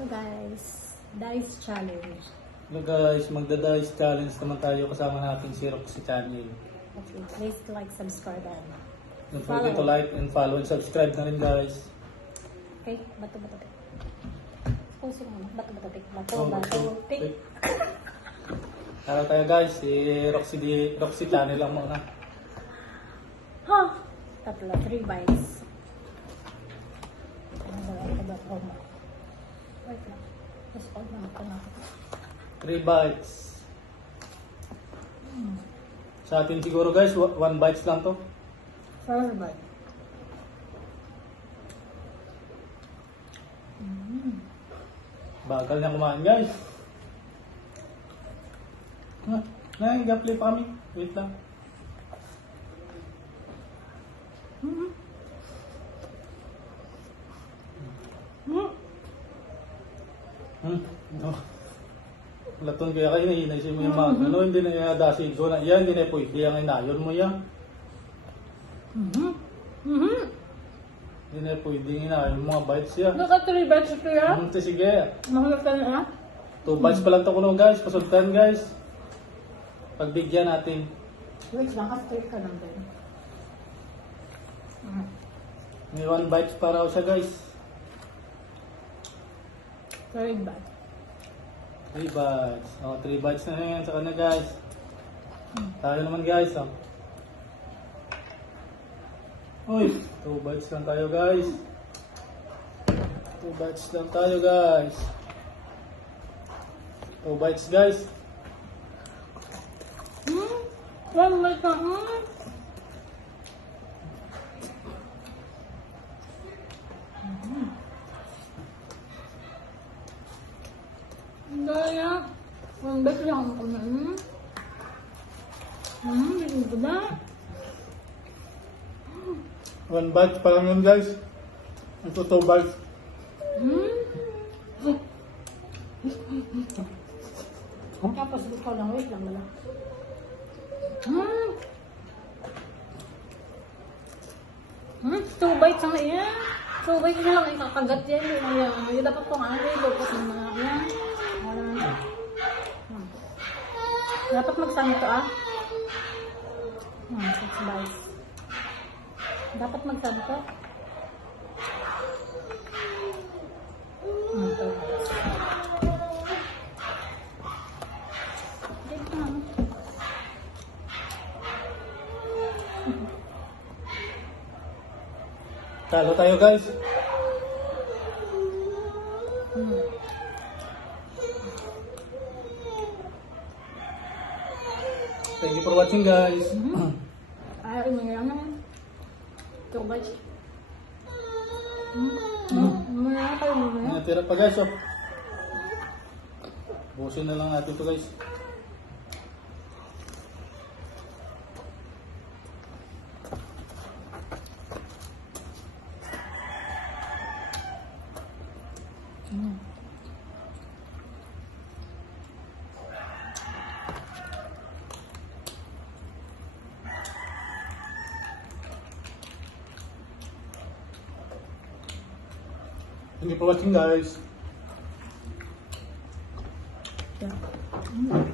Hello guys, Dice Challenge. Hello guys, magda-dice challenge naman tayo kasama natin si Roxy Channel. Okay, please like, subscribe, and Don't forget to like and follow and subscribe na rin guys. okay, bato, tik. Puso mo, bato, tik. Bato, tik. Tara tayo guys, si Roxy Channel lang muna. Ha! Tatlo, 3 bites. Wait lang. Just hold lang ako na. 3 bites. Sa atin siguro guys, 1 bites lang to. 4 bite. Bagal na kumain guys. Nag-play pa kami. Wait lang. No. Laton kaya kayo nahinay mo yung mga ano, hindi na yung dasin ko na yan, hindi na pwede yung inayon mo yan. Hindi na pwede yung inayon mo mga bites yan. Naka 3 bites ito ya? Sige. Mahulog ka na 2 bites pa lang ito kuno guys, pasultan guys. Pagbigyan natin. Wait lang, straight ka lang din. May 1 bites pa raw siya guys. 3 bite. 3 bites. 3 bites na yan sa kanya guys. Tayo naman guys. Uy, 2 bites lang tayo guys. 2 bites lang tayo guys. 2 bites guys. 1 bite na. Gaya. 1 bite lang ako na. Hindi ko ba? 1 bite pa lang yun guys. Ito 2 bites. Tapos ikaw lang, wait lang wala. 2 bites ang iyan. 2 bites na lang ikakagat yan. Yung dapat kong ano, lupos ng mga yan. Dapat magsanto 6 bites. Dapat magsanto. 2 bites. Talo tayo guys. Thank you for watching guys. Ayaw mo yan naman. 2 bites. Natira pa guys oh. Busin na lang natin to guys. Thank you for watching guys. Yeah.